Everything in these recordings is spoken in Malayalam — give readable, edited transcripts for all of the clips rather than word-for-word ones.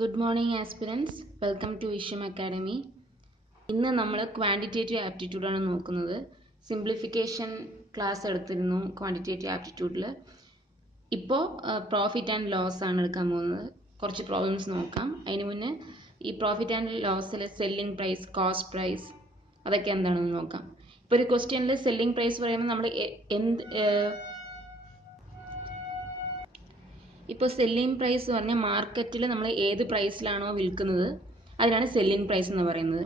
Good morning aspirants. Welcome to Isham Academy. ഇന്ന് നമ്മൾ ക്വാണ്ടിറ്റേറ്റീവ് ആപ്റ്റിറ്റ്യൂഡ് ആണ് നോക്കുന്നത്. സിംപ്ലിഫിക്കേഷൻ ക്ലാസ് എടുത്തിരുന്നു ക്വാണ്ടിറ്റേറ്റീവ് ആപ്റ്റിറ്റ്യൂഡിൽ. ഇപ്പോൾ പ്രോഫിറ്റ് ആൻഡ് ലോസ് ആണ് എടുക്കാൻ പോകുന്നത്. കുറച്ച് പ്രോബ്ലംസ് നോക്കാം. അതിന് മുന്നേ ഈ പ്രോഫിറ്റ് ആൻഡ് ലോസിൽ സെല്ലിംഗ് പ്രൈസ്, കോസ്റ്റ് പ്രൈസ് അതൊക്കെ എന്താണെന്ന് നോക്കാം. ഇപ്പോൾ ഒരു ക്വസ്റ്റ്യനിൽ സെല്ലിംഗ് പ്രൈസ് പറയുമ്പോൾ നമ്മൾ ഇപ്പോൾ സെല്ലിംഗ് പ്രൈസ് പറഞ്ഞാൽ മാർക്കറ്റിൽ നമ്മൾ ഏത് പ്രൈസിലാണോ വിൽക്കുന്നത് അതിനാണ് സെല്ലിംഗ് പ്രൈസ് എന്ന് പറയുന്നത്.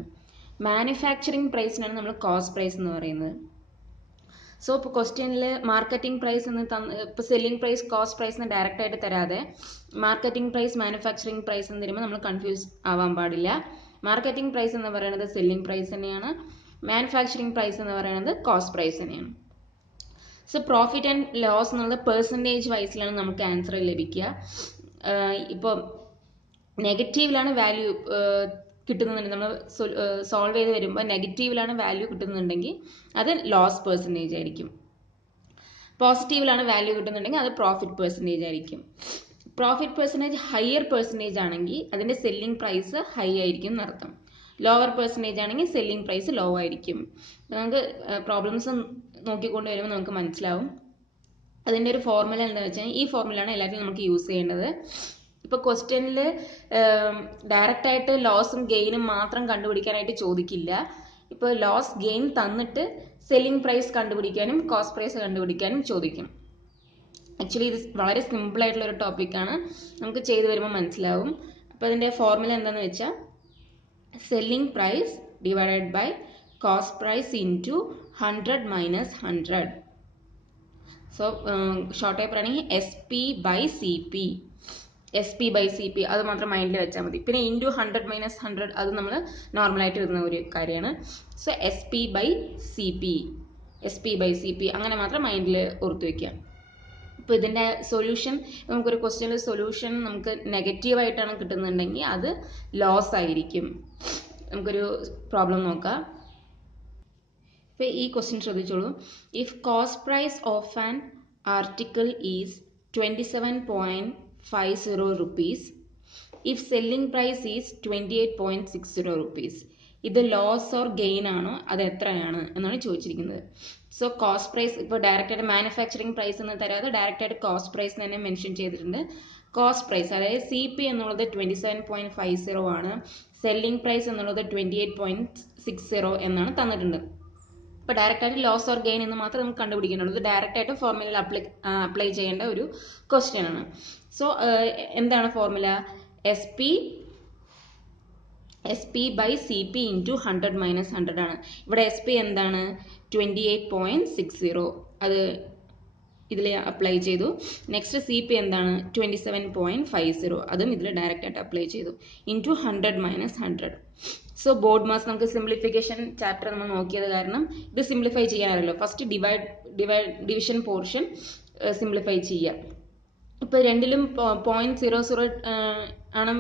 മാനുഫാക്ചറിങ് പ്രൈസിനാണ് നമ്മൾ കോസ്റ്റ് പ്രൈസ് എന്ന് പറയുന്നത്. സോ ഇപ്പോൾ ക്വസ്റ്റ്യനിൽ മാർക്കറ്റിംഗ് പ്രൈസ് എന്ന് ഇപ്പോൾ സെല്ലിംഗ് പ്രൈസ്, കോസ്റ്റ് പ്രൈസ് എന്ന് ഡയറക്റ്റ് ആയിട്ട് തരാതെ മാർക്കറ്റിംഗ് പ്രൈസ്, മാനുഫാക്ചറിംഗ് പ്രൈസ് എന്ന് തരുമ്പോൾ നമ്മൾ കൺഫ്യൂസ് ആവാൻ പാടില്ല. മാർക്കറ്റിംഗ് പ്രൈസ് എന്ന് പറയുന്നത് സെല്ലിംഗ് പ്രൈസ് തന്നെയാണ്, മാനുഫാക്ചറിംഗ് പ്രൈസ് എന്ന് പറയുന്നത് കോസ്റ്റ് പ്രൈസ് തന്നെയാണ്. സോ പ്രോഫിറ്റ് ആൻഡ് ലോസ് എന്നുള്ള പെർസെൻറ്റേജ് വൈസിലാണ് നമുക്ക് ആൻസർ ലഭിക്കുക. ഇപ്പോൾ നെഗറ്റീവിലാണ് വാല്യൂ കിട്ടുന്നുണ്ടെങ്കിൽ നമ്മൾ സോൾവ് ചെയ്ത് വരുമ്പോൾ നെഗറ്റീവിലാണ് വാല്യൂ കിട്ടുന്നുണ്ടെങ്കിൽ അത് ലോസ് പെർസെൻറ്റേജ് ആയിരിക്കും. പോസിറ്റീവിലാണ് വാല്യൂ കിട്ടുന്നുണ്ടെങ്കിൽ അത് പ്രോഫിറ്റ് പെർസെൻറ്റേജ് ആയിരിക്കും. പ്രോഫിറ്റ് പെർസെൻറ്റേജ് ഹയർ പെർസെൻറ്റേജ് ആണെങ്കിൽ അതിൻ്റെ സെല്ലിംഗ് പ്രൈസ് ഹൈ ആയിരിക്കും എന്നർത്ഥം. ലോവർ പെർസെൻറ്റേജ് ആണെങ്കിൽ സെല്ലിംഗ് പ്രൈസ് ലോ ആയിരിക്കും. നമുക്ക് പ്രോബ്ലംസ് നോക്കിക്കൊണ്ട് വരുമ്പോൾ നമുക്ക് മനസ്സിലാവും. അതിൻ്റെ ഒരു ഫോർമുല എന്താണെന്ന് വെച്ചാൽ ഈ ഫോർമുലയാണ് എല്ലാത്തിനും നമുക്ക് യൂസ് ചെയ്യേണ്ടത്. ഇപ്പോൾ ക്വസ്റ്റ്യനിൽ ഡയറക്റ്റ് ആയിട്ട് ലോസും ഗെയിനും മാത്രം കണ്ടുപിടിക്കാനായിട്ട് ചോദിക്കില്ല. ഇപ്പോൾ ലോസ് ഗെയിൻ തന്നിട്ട് സെല്ലിംഗ് പ്രൈസ് കണ്ടുപിടിക്കാനും കോസ്റ്റ് പ്രൈസ് കണ്ടുപിടിക്കാനും ചോദിക്കും. ആക്ച്വലി ഇത് വളരെ സിമ്പിൾ ആയിട്ടുള്ള ഒരു ടോപ്പിക്കാണ്, നമുക്ക് ചെയ്തു വരുമ്പോൾ മനസ്സിലാവും. അപ്പോൾ അതിൻ്റെ ഫോർമുല എന്താണെന്ന് വെച്ചാൽ selling price divided by cost price into 100 minus 100. So short ആയി പറയുകയാണെങ്കിൽ SP/CP അത് മാത്രം മൈൻഡിൽ വെച്ചാൽ മതി. പിന്നെ ഇൻറ്റു 100 മൈനസ് 100 അത് നമ്മൾ നോർമലായിട്ട് വരുന്ന ഒരു കാര്യമാണ്. സോ SP/CP അങ്ങനെ മാത്രം മൈൻഡിൽ ഓർത്ത് വയ്ക്കുക. ഇപ്പോൾ ഇതിൻ്റെ സൊല്യൂഷൻ, നമുക്കൊരു ക്വസ്റ്റ്യനിൽ സൊല്യൂഷൻ നമുക്ക് നെഗറ്റീവായിട്ടാണ് കിട്ടുന്നുണ്ടെങ്കിൽ അത് ലോസ് ആയിരിക്കും. നമുക്കൊരു പ്രോബ്ലം നോക്കാം. ഇപ്പോൾ ഈ ക്വസ്റ്റ്യൻ ശ്രദ്ധിച്ചോളൂ. If cost price of an article is 27.50 rupees, if selling price is 28.60 rupees, ഇത് ലോസ് ഓർ ഗെയിൻ ആണോ, അത് എത്രയാണ് എന്നാണ് ചോദിച്ചിരിക്കുന്നത്. സോ കോസ്റ്റ് പ്രൈസ് ഇപ്പോൾ ഡയറക്റ്റ് ആയിട്ട് മാനുഫാക്ചറിങ് പ്രൈസ് എന്ന് തരാതെ ഡയറക്റ്റ് ആയിട്ട് കോസ്റ്റ് പ്രൈസ് തന്നെ മെൻഷൻ ചെയ്തിട്ടുണ്ട്. കോസ്റ്റ് പ്രൈസ് അതായത് CP എന്നുള്ളത് 27.50 ആണ്, സെല്ലിംഗ് പ്രൈസ് എന്നുള്ളത് 28.60 എന്നാണ് തന്നിട്ടുണ്ട്. ഇപ്പോൾ ഡയറക്റ്റ് ആയിട്ട് ലോസ് ഓർ ഗെയിൻ എന്ന് മാത്രം നമുക്ക് കണ്ടുപിടിക്കേണ്ടത്. ഇത് ഡയറക്റ്റ് ആയിട്ട് ഫോർമുലയിൽ അപ്ലൈ ചെയ്യേണ്ട ഒരു ക്വസ്റ്റ്യൻ ആണ്. സോ എന്താണ് ഫോർമുല? SP/CP ഇൻറ്റു 100 മൈനസ് 100 ആണ്. ഇവിടെ SP എന്താണ്? 28.60. അത് ഇതിൽ അപ്ലൈ ചെയ്തു. നെക്സ്റ്റ് CP എന്താണ്? 27.50. അതും ഇതിൽ ഡയറക്റ്റ് ആയിട്ട് അപ്ലൈ ചെയ്തു. Into 100 minus 100. So BODMAS നമുക്ക് സിംപ്ലിഫിക്കേഷൻ ചാപ്റ്റർ നമ്മൾ നോക്കിയത് കാരണം ഇത് സിംപ്ലിഫൈ ചെയ്യാനല്ലോ. ഫസ്റ്റ് ഡിവിഷൻ പോർഷൻ സിംപ്ലിഫൈ ചെയ്യുക. ഇപ്പോൾ രണ്ടിലും 0.00 ആണ്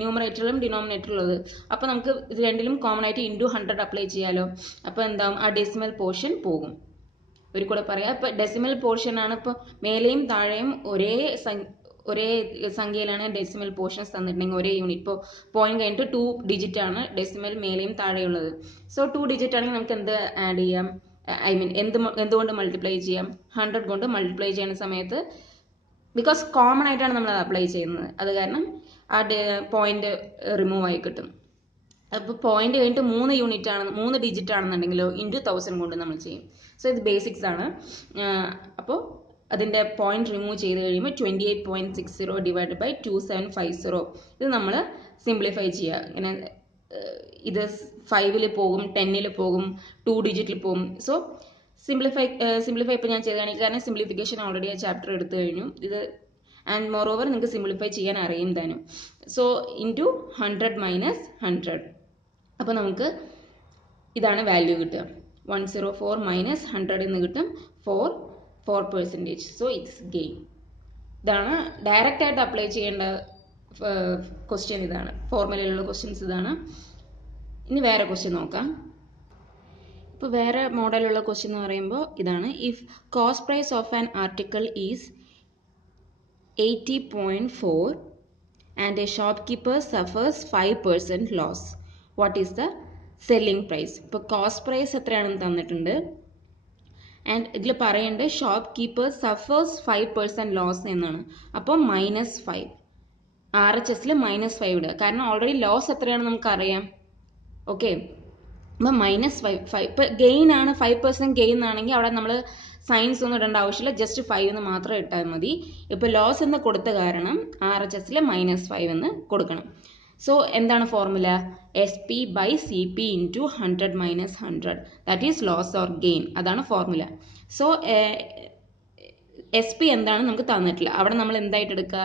ന്യൂമറേറ്ററിലും ഡിനോമിനേറ്ററിലും ഉള്ളത്. അപ്പോൾ നമുക്ക് ഇത് രണ്ടിലും കോമൺ ആയിട്ട് ഇൻറ്റു 100 അപ്ലൈ ചെയ്യാലോ. അപ്പോൾ എന്താവും? ആ ഡെസിമൽ പോർഷൻ പോകും. ഒരു കൂടെ പറയാം. ഇപ്പോൾ ഡെസിമൽ പോർഷൻ ആണ്. ഇപ്പോൾ മേലെയും താഴെയും ഒരേ സംഖ്യയിലാണ് ഡെസിമൽ പോർഷൻസ് തന്നിട്ടുണ്ടെങ്കിൽ ഒരേ യൂണിറ്റ്. ഇപ്പോൾ പോയിന്റ് കഴിഞ്ഞിട്ട് 2 ഡിജിറ്റ് ആണ് ഡെസിമൽ മേലെയും താഴെയുള്ളത്. സോ 2 ഡിജിറ്റ് ആണെങ്കിൽ നമുക്ക് എന്ത് ആഡ് ചെയ്യാം? എന്തുകൊണ്ട് മൾട്ടിപ്ലൈ ചെയ്യാം? 100 കൊണ്ട് മൾട്ടിപ്ലൈ ചെയ്യുന്ന സമയത്ത്, ബിക്കോസ് കോമൺ ആയിട്ടാണ് നമ്മൾ അത് അപ്ലൈ ചെയ്യുന്നത്, അത് കാരണം ആ പോയിന്റ് റിമൂവ് ആയി കിട്ടും. അപ്പോൾ പോയിന്റ് കഴിഞ്ഞിട്ട് 3 ഡിജിറ്റ് ആണെന്നുണ്ടെങ്കിലോ ഇൻറ്റു 1000 കൊണ്ട് നമ്മൾ ചെയ്യും. സോ ഇത് ബേസിക്സ് ആണ്. അപ്പോൾ അതിൻ്റെ പോയിന്റ് റിമൂവ് ചെയ്ത് കഴിയുമ്പോൾ 28.60 ഡിവൈഡ് ബൈ 2750. ഇത് നമ്മൾ സിംപ്ലിഫൈ ചെയ്യുക. ഇങ്ങനെ ഇത് 5ൽ പോകും, 10ൽ പോകും, 2 ഡിജിറ്റിൽ പോകും. സോ സിംപ്ലിഫൈ ഇപ്പോൾ ഞാൻ ചെയ്ത് കാണിക്കും, കാരണം സിംപ്ലിഫിക്കേഷൻ ഓൾറെഡി ആ ചാപ്റ്റർ എടുത്തു കഴിഞ്ഞു. ഇത് ആൻഡ് മോർ ഓവർ നിങ്ങൾക്ക് സിംപ്ലിഫൈ ചെയ്യാൻ അറിയും താനും. So into 100 minus 100. അപ്പോൾ നമുക്ക് ഇതാണ് വാല്യൂ കിട്ടുക. 104 മൈനസ് 100 എന്ന് കിട്ടും 4%. So it's gain. ഇതാണ് ഡയറക്റ്റ് ആയിട്ട് അപ്ലൈ ചെയ്യേണ്ട ക്വസ്റ്റ്യൻ. ഇതാണ് ഫോർമുലയിലുള്ള ക്വസ്റ്റ്യൻസ്. ഇതാണ്. ഇനി വേറെ ക്വസ്റ്റ്യൻ നോക്കാം. ഇപ്പോൾ വേറെ മോഡലുള്ള ക്വസ്റ്റ്യൻ എന്ന് പറയുമ്പോൾ ഇതാണ്. If cost price of an article is 80.4, and a shopkeeper suffers 5% loss. What is the selling price? ഇപ്പോൾ cost price എത്രയാണെന്ന് തന്നിട്ടുണ്ട്. ആൻഡ് ഇതിൽ പറയേണ്ടത് ഷോപ്പ് കീപ്പർ സഫേഴ്സ് 5% ലോസ് എന്നാണ്. അപ്പോൾ -5. RHSൽ -5 ഇടുക. കാരണം ഓൾറെഡി ലോസ് എത്രയാണെന്ന് നമുക്കറിയാം. ഓക്കെ, അപ്പം -5 ഇപ്പം ഗെയിൻ ആണ്, 5% ഗെയിൻ ആണെങ്കിൽ അവിടെ നമ്മൾ സയൻസ് ഒന്നും ഇടേണ്ട ആവശ്യമില്ല, ജസ്റ്റ് 5 എന്ന് മാത്രം ഇട്ടാൽ മതി. ഇപ്പോൾ ലോസ് എന്ന് കൊടുത്ത കാരണം RHSൽ -5 എന്ന് കൊടുക്കണം. സോ എന്താണ് formula? SP by CP into 100 minus 100, that is loss or gain. അതാണ് ഫോർമുല. സോ SP എന്താണ് നമുക്ക് തന്നിട്ടില്ല, അവിടെ നമ്മൾ എന്തായിട്ട് എടുക്കുക?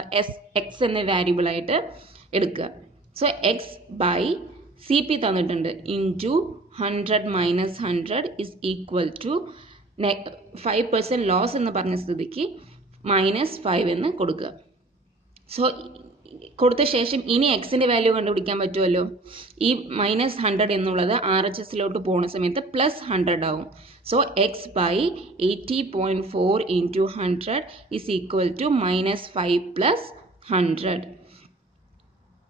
X എന്ന വേരിയബിൾ ആയിട്ട് എടുക്കുക. സോ X by CP തന്നിട്ടുണ്ട്, into 100 minus 100 is equal to 5% loss എന്ന് പറഞ്ഞ സ്ഥിതിക്ക് -5 എന്ന് കൊടുക്കുക. സോ കൊടുത്ത ശേഷം ഇനി എക്സിന്റെ വാല്യൂ കണ്ടുപിടിക്കാൻ പറ്റുമല്ലോ. ഈ -100 എന്നുള്ളത് RHSലോട്ട് പോകുന്ന സമയത്ത് +100 ആവും. So X by 80.4 into 100 is equal to -5 plus 100.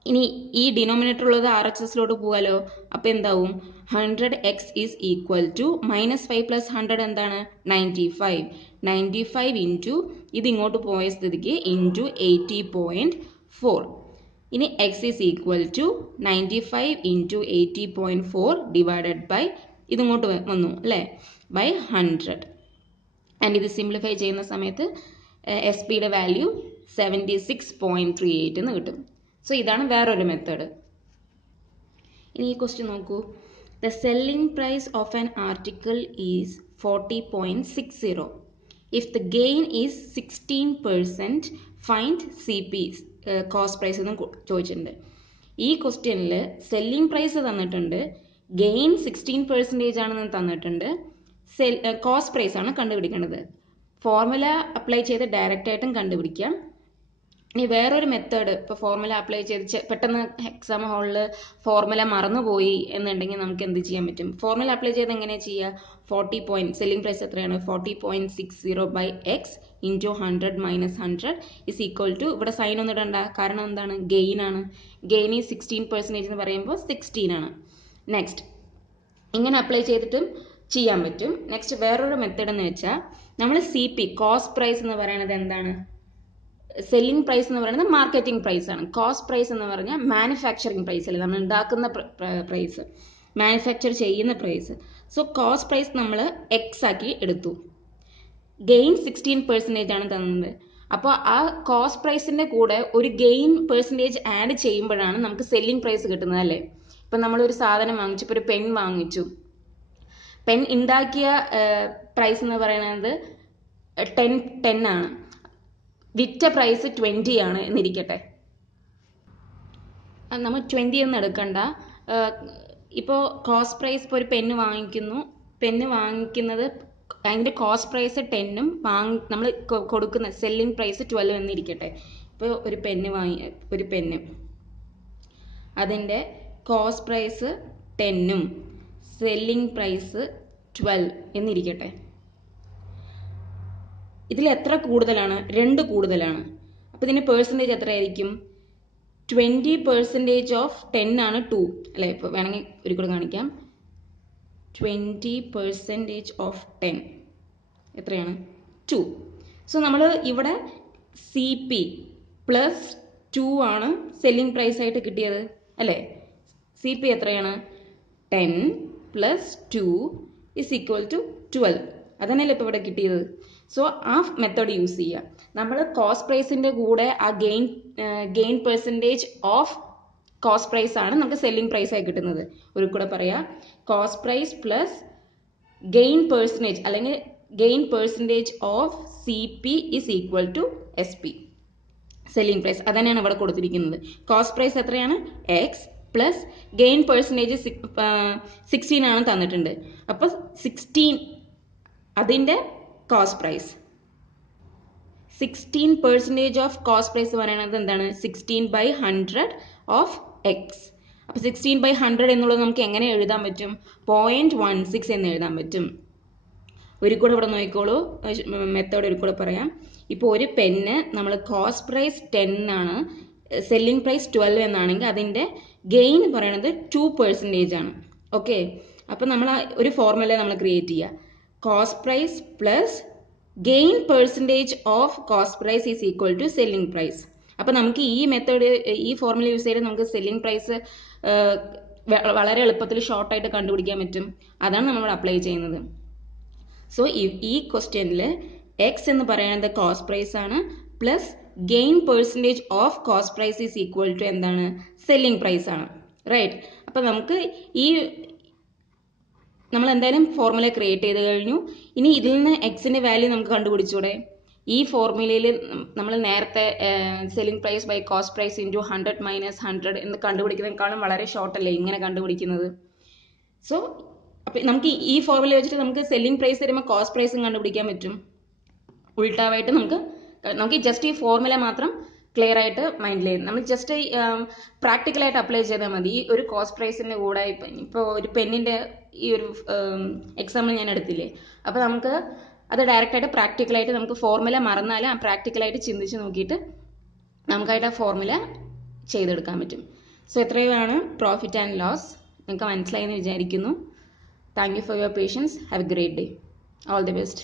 ഇനി ഈ ഡിനോമിനേറ്റർ ഉള്ളത് RHSലോട്ട് പോകാലോ. അപ്പം എന്താവും? 100x is equal to -5 plus 100 എന്താണ്? 95. 95 ഇൻറ്റു ഇത് ഇങ്ങോട്ട് പോയ സ്ഥിതിക്ക് ഇൻറ്റു 80.4. ഇനി x is equal to 95 into 80.4 divided by ഇതിങ്ങോട്ട് വന്നു അല്ലേ, by 100. ആൻഡ് ഇത് സിംപ്ലിഫൈ ചെയ്യുന്ന സമയത്ത് SPയുടെ വാല്യൂ 76.38 എന്ന് കിട്ടും. സോ ഇതാണ് വേറൊരു മെത്തേഡ്. ഇനി ഈ ക്വസ്റ്റ്യൻ നോക്കൂ. The selling price of an article is 40.60. If the gain is 16%, find CP cost price എന്ന് ചോദിച്ചിട്ടുണ്ട്. ഈ ക്വസ്റ്റ്യനിൽ സെല്ലിംഗ് പ്രൈസ് തന്നിട്ടുണ്ട്, ഗെയിൻ 16% ആണെന്ന് തന്നിട്ടുണ്ട്, കോസ്റ്റ് പ്രൈസ് ആണ് കണ്ടുപിടിക്കേണ്ടത്. ഫോർമുല അപ്ലൈ ചെയ്ത് ഡയറക്റ്റ് ആയിട്ടും കണ്ടുപിടിക്കാം. ഇനി വേറൊരു മെത്തേഡ്, ഇപ്പോൾ ഫോർമുല അപ്ലൈ ചെയ്ത് പെട്ടെന്ന് എക്സാം ഹാളിൽ ഫോർമുല മറന്നുപോയി എന്നുണ്ടെങ്കിൽ നമുക്ക് എന്ത് ചെയ്യാൻ പറ്റും? ഫോർമുല അപ്ലൈ ചെയ്ത് എങ്ങനെയാണ് ചെയ്യുക? സെല്ലിംഗ് പ്രൈസ് എത്രയാണ്? 40.60 by x into 100 minus 100 is equal to, ഇവിടെ സൈൻ ഒന്നും ഇടണ്ട, കാരണം എന്താണ്? ഗെയിൻ ആണ്. ഗെയിൻ ഈ 16% എന്ന് പറയുമ്പോൾ 16 ആണ്. നെക്സ്റ്റ് ഇങ്ങനെ അപ്ലൈ ചെയ്തിട്ടും ചെയ്യാൻ പറ്റും. നെക്സ്റ്റ് വേറൊരു മെത്തേഡ് എന്ന് വെച്ചാൽ നമ്മൾ CP കോസ്റ്റ് പ്രൈസ് എന്ന് പറയുന്നത് എന്താണ്? സെല്ലിംഗ് പ്രൈസ് എന്ന് പറയുന്നത് മാർക്കറ്റിംഗ് പ്രൈസ് ആണ്. കോസ്റ്റ് പ്രൈസ് എന്ന് പറഞ്ഞാൽ മാനുഫാക്ചറിങ് പ്രൈസ് അല്ലേ, നമ്മൾ ഉണ്ടാക്കുന്ന പ്രൈസ്, മാനുഫാക്ചർ ചെയ്യുന്ന പ്രൈസ്. സോ കോസ്റ്റ് പ്രൈസ് നമ്മൾ X ആക്കി എടുത്തു. ഗെയിൻ 16% ആണ് തന്നത്. അപ്പോൾ ആ കോസ്റ്റ് പ്രൈസിന്റെ കൂടെ ഒരു ഗെയിൻ പെർസെൻറ്റേജ് ആഡ് ചെയ്യുമ്പോഴാണ് നമുക്ക് സെല്ലിംഗ് പ്രൈസ് കിട്ടുന്നത് അല്ലേ. ഇപ്പം നമ്മളൊരു സാധനം വാങ്ങിച്ചു, ഇപ്പോൾ ഒരു പെൻ വാങ്ങിച്ചു, പെൻ ഉണ്ടാക്കിയ പ്രൈസ് എന്ന് പറയുന്നത് 10 ആണ്, വിറ്റ പ്രൈസ് 20 ആണ് എന്നിരിക്കട്ടെ. നമ്മൾ 20 എന്ന് എടുക്കണ്ട. ഇപ്പോൾ കോസ്റ്റ് പ്രൈസ്, ഇപ്പോൾ ഒരു പെന്ന് വാങ്ങിക്കുന്നു, പെന്ന് വാങ്ങിക്കുന്നത് അതിൻ്റെ കോസ്റ്റ് പ്രൈസ് 10ഉം നമ്മൾ കൊടുക്കുന്ന സെല്ലിംഗ് പ്രൈസ് 12 എന്നിരിക്കട്ടെ. ഇപ്പോൾ ഒരു പെന്ന് അതിൻ്റെ കോസ്റ്റ് പ്രൈസ് 10ഉം സെല്ലിംഗ് പ്രൈസ് 12 എന്നിരിക്കട്ടെ. ഇതിൽ എത്ര കൂടുതലാണ്? 2 കൂടുതലാണ്. അപ്പോൾ ഇതിൻ്റെ പേഴ്സൻറ്റേജ് എത്രയായിരിക്കും? 20% ഓഫ് 10 ആണ് 2 അല്ലേ. ഇപ്പോൾ വേണമെങ്കിൽ ഒരു കൂടെ കാണിക്കാം. 20% ഓഫ് 10 എത്രയാണ്? 2. സോ നമ്മൾ ഇവിടെ CP പ്ലസ് 2 ആണ് സെല്ലിംഗ് പ്രൈസ് ആയിട്ട് കിട്ടിയത് അല്ലേ. CP എത്രയാണ്? 10 പ്ലസ് 2 ഇസ് ഈക്വൽ ടു 12. അതന്നെയല്ലേ ഇപ്പോൾ ഇവിടെ കിട്ടിയത്. സോ ആ മെത്തേഡ് യൂസ് ചെയ്യുക. നമ്മൾ കോസ്റ്റ് പ്രൈസിൻ്റെ കൂടെ ആ gain percentage of cost price ആണ് നമുക്ക് സെല്ലിംഗ് പ്രൈസ് ആയി കിട്ടുന്നത്. ഒരു കൂടെ പറയാം, cost price plus gain percentage അല്ലെങ്കിൽ gain percentage of CP is equal to SP selling price. അതന്നെയാണ് ഇവിടെ കൊടുത്തിരിക്കുന്നത്. കോസ്റ്റ് പ്രൈസ് എത്രയാണ്? X പ്ലസ് ഗെയിൻ പെർസെൻറ്റേജ് 16 ആണ് തന്നിട്ടുണ്ട്. അപ്പോൾ 16 അതിൻ്റെ cost price. 16% of cost price പറയുന്നത് എന്താണ്? 16/100 ഓഫ് X. അപ്പോൾ 16/100 എന്നുള്ളത് നമുക്ക് എങ്ങനെ എഴുതാൻ പറ്റും? 0.16 എന്ന് എഴുതാൻ പറ്റും. ഒരു കൂടെ ഇവിടെ നോക്കിക്കോളൂ, മെത്തേഡ് ഒരു കൂടെ പറയാം. ഇപ്പോൾ ഒരു പെന്ന് നമ്മൾ കോസ്റ്റ് പ്രൈസ് 10 ആണ്, സെല്ലിംഗ് പ്രൈസ് 12 എന്നാണെങ്കിൽ അതിൻ്റെ ഗെയിൻ എന്ന് പറയുന്നത് 2% ആണ്. ഓക്കെ, അപ്പം നമ്മൾ ഒരു ഫോർമുല നമ്മൾ ക്രിയേറ്റ് ചെയ്യുക. Cost price plus gain percentage of cost price is equal to selling price. അപ്പം നമുക്ക് ഈ മെത്തേഡ്, ഈ ഫോർമുല യൂസ് ചെയ്ത് നമുക്ക് സെല്ലിംഗ് പ്രൈസ് വളരെ എളുപ്പത്തിൽ ഷോർട്ടായിട്ട് കണ്ടുപിടിക്കാൻ പറ്റും. അതാണ് നമ്മളിവിടെ അപ്ലൈ ചെയ്യുന്നത്. സോ ഈ ക്വസ്റ്റ്യനിൽ എക്സ് എന്ന് പറയുന്നത് കോസ്റ്റ് പ്രൈസ് ആണ്, plus gain percentage of cost price is equal to എന്താണ്, സെല്ലിംഗ് പ്രൈസ് ആണ്. റൈറ്റ്. അപ്പം നമുക്ക് നമ്മൾ എന്തായാലും ഫോർമുല ക്രിയേറ്റ് ചെയ്ത് കഴിഞ്ഞു. ഇനി ഇതിൽ നിന്ന് എക്സിന്റെ വാല്യൂ നമുക്ക് കണ്ടുപിടിച്ചൂടെ? ഈ ഫോർമുലയിൽ നമ്മൾ നേരത്തെ selling price by cost price into 100 minus 100 എന്ന് കണ്ടുപിടിക്കുന്നതിനേക്കാളും വളരെ ഷോർട്ട് അല്ലേ ഇങ്ങനെ കണ്ടുപിടിക്കുന്നത്? സോ അപ്പം നമുക്ക് ഈ ഫോർമുല വെച്ചിട്ട് നമുക്ക് സെല്ലിംഗ് പ്രൈസ് തരുമ്പോൾ കോസ്റ്റ് പ്രൈസും കണ്ടുപിടിക്കാൻ പറ്റും. ഉൾട്ടാവായിട്ട് നമുക്ക് ജസ്റ്റ് ഈ ഫോർമുല മാത്രം ക്ലിയർ ആയിട്ട് മൈൻഡിൽ ചെയ്ത് നമ്മൾ ജസ്റ്റ് പ്രാക്ടിക്കലായിട്ട് അപ്ലൈ ചെയ്താൽ മതി. ഈ ഒരു കോസ്റ്റ് പ്രൈസിൻ്റെ കൂടെ ഇപ്പോൾ ഒരു പെന്നിൻ്റെ ഈ ഒരു എക്സാമ്പിൾ ഞാൻ എടുത്തില്ലേ, അപ്പോൾ നമുക്ക് അത് ഡയറക്റ്റായിട്ട് പ്രാക്ടിക്കലായിട്ട് നമുക്ക് ഫോർമുല മറന്നാലും ആ പ്രാക്ടിക്കലായിട്ട് ചിന്തിച്ച് നോക്കിയിട്ട് നമുക്കായിട്ട് ആ ഫോർമുല ചെയ്തെടുക്കാൻ പറ്റും. സോ എത്രയാണ് പ്രോഫിറ്റ് ആൻഡ് ലോസ് നിങ്ങൾക്ക് മനസ്സിലായെന്ന് വിചാരിക്കുന്നു. Thank you for your patients. Have A great day. All the best.